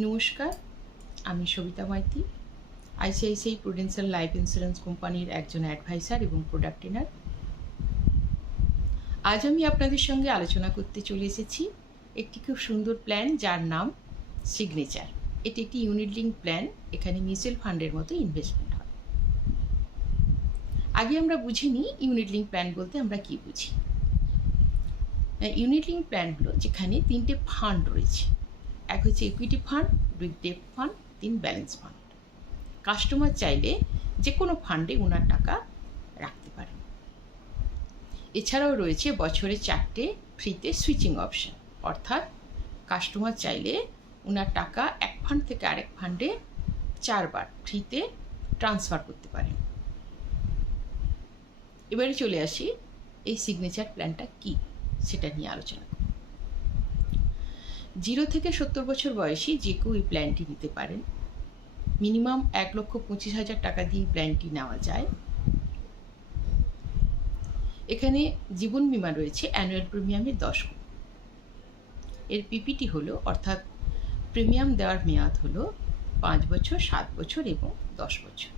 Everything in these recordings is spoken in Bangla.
নমস্কার, আমি Sabita Maiti, ICICI Prudential Life Insurance কোম্পানির একজন অ্যাডভাইসার এবং প্রোডাক্ট ট্রেনার। আজ আমি আপনাদের সঙ্গে আলোচনা করতে চলে এসেছি একটি খুব সুন্দর প্ল্যান, যার নাম সিগনেচার। এটি একটি ইউনিট লিঙ্ক প্ল্যান। এখানে মিউচুয়াল ফান্ডের মতো ইনভেস্টমেন্ট হয়। আগে আমরা বুঝে নিই ইউনিট লিঙ্ক প্ল্যান বলতে আমরা কী বুঝি। ইউনিট লিঙ্ক প্ল্যান হলো যেখানে তিনটে ফান্ড রয়েছে। এক হচ্ছে ইকুইটি ফান্ড, দুই ডেট ফান্ড, তিন ব্যালেন্স ফান্ড। কাস্টমার চাইলে যে কোনো ফান্ডে ওনার টাকা রাখতে পারেন। এছাড়াও রয়েছে বছরে 4টে ফ্রিতে সুইচিং অপশন, অর্থাৎ কাস্টমার চাইলে ওনার টাকা এক ফান্ড থেকে আরেক ফান্ডে 4বার ফ্রিতে ট্রান্সফার করতে পারেন। এবারে চলে আসি এই সিগনেচার প্ল্যানটা কী সেটা নিয়ে আলোচনা করি। 0 থেকে 70 বছর বয়সী যে কেউ এই প্ল্যানটি নিতে পারেন। মিনিমাম 1,25,000 টাকা দিয়ে প্ল্যানটি নেওয়া যায়। এখানে জীবন বীমা রয়েছে অ্যানুয়াল প্রিমিয়ামের 10 গুণ। এর পিপিটি হলো, অর্থাৎ প্রিমিয়াম দেওয়ার মেয়াদ হলো 5 বছর, 7 বছর এবং 10 বছর।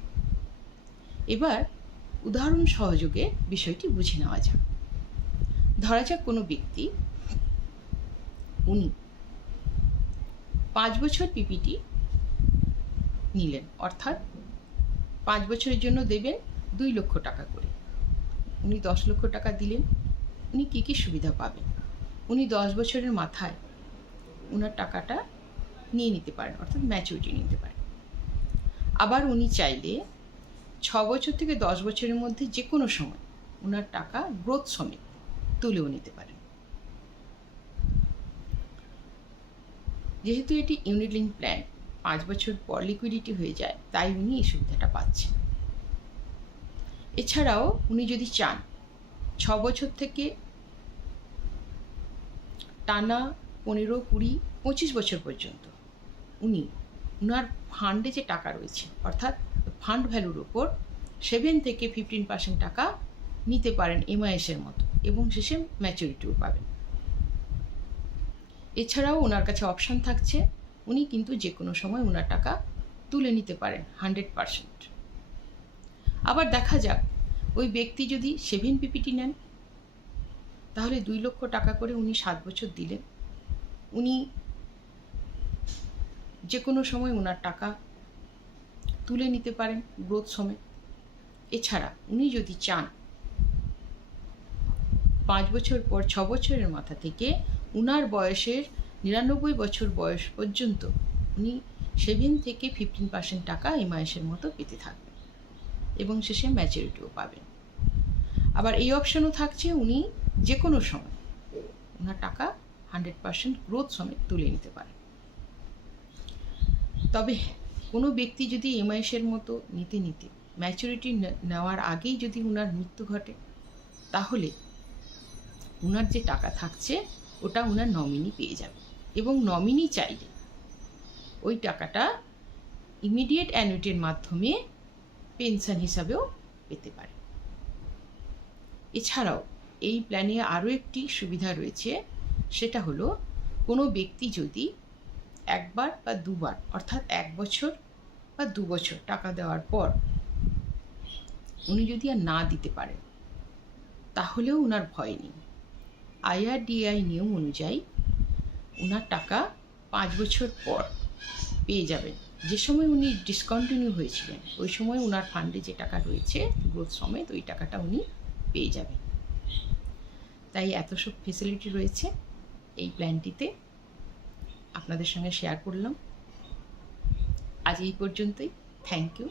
এবার উদাহরণ সহযোগে বিষয়টি বুঝে নেওয়া যাক। ধরা যাক কোনো ব্যক্তি, উনি 5 বছর পিপিটি নিলেন, অর্থাৎ 5 বছরের জন্য দেবেন 2 লক্ষ টাকা করে। উনি 10 লক্ষ টাকা দিলেন। উনি কী কী সুবিধা পাবেন? উনি 10 বছরের মাথায় ওনার টাকাটা নিয়ে নিতে পারেন, অর্থাৎ ম্যাচুরিটি নিতে পারেন। আবার উনি চাইলে 6 বছর থেকে 10 বছরের মধ্যে যে কোনো সময় ওনার টাকা গ্রোথ সমেত তুলেও নিতে পারেন। যেহেতু এটি ইউনিট লিঙ্ক প্ল্যান, 5 বছর পর লিকুইডিটি হয়ে যায়, তাই উনি এই সুবিধাটা পাচ্ছেন। এছাড়াও উনি যদি চান 6 বছর থেকে টানা 15, 20, 25 বছর পর্যন্ত উনি ওনার ফান্ডে যে টাকা রয়েছে, অর্থাৎ ফান্ড ভ্যালুর ওপর 7 থেকে 15% টাকা নিতে পারেন এমআইএসের মতো, এবং শেষে ম্যাচুরিটিও পাবেন। এছাড়াও ওনার কাছে অপশান থাকছে, উনি কিন্তু যে কোনো সময় ওনার টাকা তুলে নিতে পারেন 100%। আবার দেখা যাক ওই ব্যক্তি যদি 7 পিপিটি নেন, তাহলে 2 লক্ষ টাকা করে উনি 7 বছর দিলেন। উনি যে কোনো সময় ওনার টাকা তুলে নিতে পারেন গ্রোথ সমেত। এছাড়া উনি যদি চান 5 বছর পর 6 বছরের মাথা থেকে উনার বয়সের 99 বছর বয়স পর্যন্ত উনি 7 থেকে 15% টাকা এমআইএসের মতো পেতে থাকবেন, এবং শেষে ম্যাচুরিটিও পাবেন। আবার এই অপশানও থাকছে, উনি যে কোনো সময় ওনার টাকা 100% গ্রোথ সমেত তুলে নিতে পারেন। তবে কোনো ব্যক্তি যদি এমআইএসের মতো নিতে নিতে ম্যাচুরিটি নেওয়ার আগেই যদি ওনার মৃত্যু ঘটে, তাহলে ওনার যে টাকা থাকছে ওটা ওনার নমিনি পেয়ে যাবে, এবং নমিনি চাইলে ওই টাকাটা ইমিডিয়েট অ্যানুইটির মাধ্যমে পেনশন হিসাবেও পেতে পারে। এছাড়াও এই প্ল্যানে আরও একটি সুবিধা রয়েছে, সেটা হলো কোনো ব্যক্তি যদি একবার বা দুবার, অর্থাৎ 1 বছর বা 2 বছর টাকা দেওয়ার পর উনি যদি আর না দিতে পারেন, তাহলেও ওনার ভয় নেই। আইআরডিআই নিয়ম অনুযায়ী ওনার টাকা 5 বছর পর পেয়ে যাবেন। যে সময় উনি ডিসকন্টিনিউ হয়েছিলেন, ওই সময় ওনার ফান্ডে যে টাকা রয়েছে গ্রোথ সমেত, ওই টাকাটা উনি পেয়ে যাবেন। তাই এত সব ফেসিলিটি রয়েছে এই প্ল্যানটিতে, আপনাদের সঙ্গে শেয়ার করলাম। আজ এই পর্যন্তই। Thank you.